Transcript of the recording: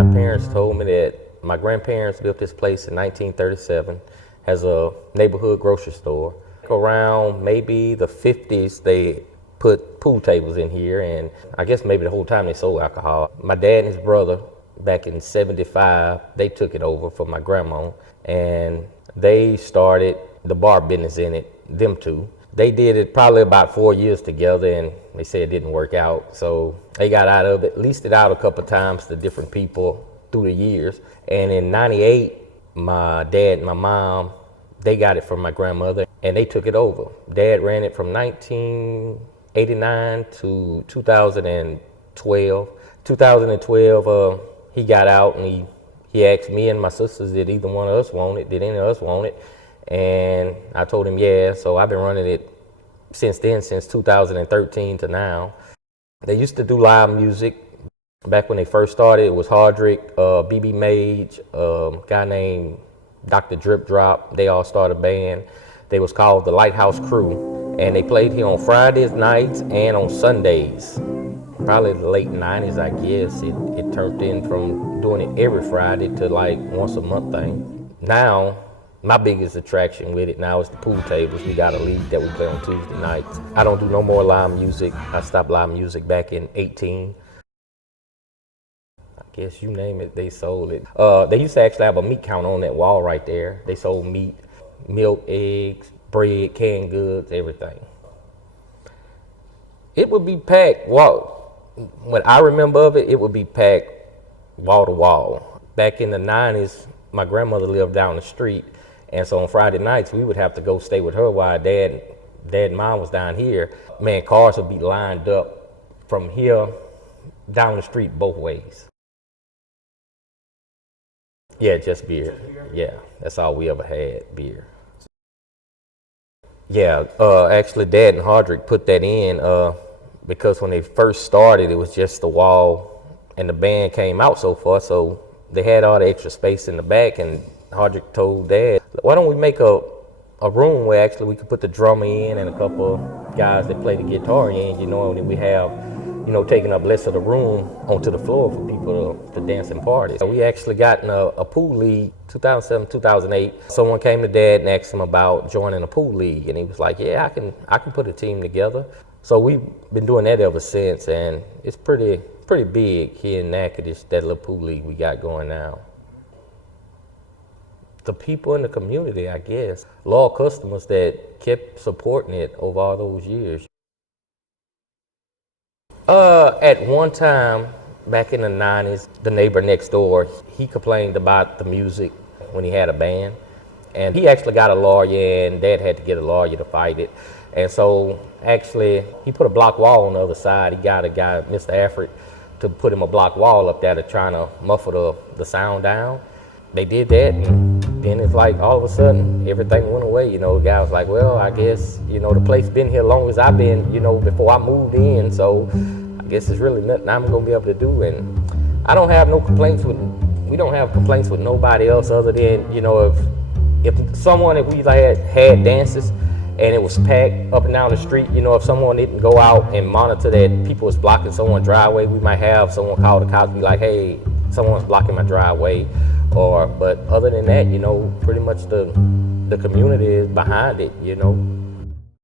My parents told me that my grandparents built this place in 1937 as a neighborhood grocery store. Around maybe the 50s, they put pool tables in here, and I guess maybe the whole time they sold alcohol. My dad and his brother, back in '75, they took it over from my grandma, and they started the bar business in it, them two. They did it probably about 4 years together, and they said it didn't work out. So they got out of it, leased it out a couple of times to different people through the years. And in '98, my dad and my mom, they got it from my grandmother, and they took it over. Dad ran it from 1989 to 2012. 2012, he got out, and he asked me and my sisters, did either one of us want it? Did any of us want it? And I told him, yeah. So I've been running it since then, since 2013 to now. They used to do live music. Back when they first started, it was Hardrick, BB Mage, a guy named Dr. Drip Drop. They all started a band. They was called the Lighthouse Crew. And they played here on Fridays nights and on Sundays. Probably the late 90s, I guess. It turned in from doing it every Friday to like once a month thing. Now, my biggest attraction with it now is the pool tables. We got a league that we play on Tuesday nights. I don't do no more live music. I stopped live music back in '18. I guess you name it, they sold it. They used to actually have a meat counter on that wall right there. They sold meat, milk, eggs, bread, canned goods, everything. It would be packed. What I remember of it, it would be packed wall to wall. Back in the '90s, my grandmother lived down the street, and so on Friday nights we would have to go stay with her while dad and mom was down here. Man, cars would be lined up from here down the street both ways. Yeah, just beer. Yeah, that's all we ever had, beer. Yeah, actually Dad and Hardrick put that in because when they first started, it was just the wall, and the band came out so far, so they had all the extra space in the back, and Hardrick told Dad, why don't we make a room where actually we could put the drummer in and a couple of guys that play the guitar in, and then we have, taking up less of the room onto the floor for people to dance and party. So we actually got in a pool league, 2007, 2008. Someone came to Dad and asked him about joining a pool league, and he was like, yeah, I can put a team together. So we've been doing that ever since, and it's pretty big here in Natchitoches, that little pool league we got going now. The people in the community, I guess, loyal customers that kept supporting it over all those years. At one time, back in the '90s, the neighbor next door, he complained about the music when he had a band, and he actually got a lawyer, and Dad had to get a lawyer to fight it. And so actually, he put a block wall on the other side. He got a guy, Mr. Afford, to put him a block wall up there to try to muffle the sound down. They did that, and then it's like all of a sudden everything went away. The guy was like, well, I guess the place been here long as I've been, before I moved in, so I guess it's really nothing I'm gonna be able to do. And I don't have no complaints we don't have complaints with nobody else other than, if we had dances and it was packed up and down the street, if someone didn't go out and monitor that people was blocking someone's driveway, we might have someone call the cops and be like, hey, someone's blocking my driveway. But other than that, pretty much the community is behind it,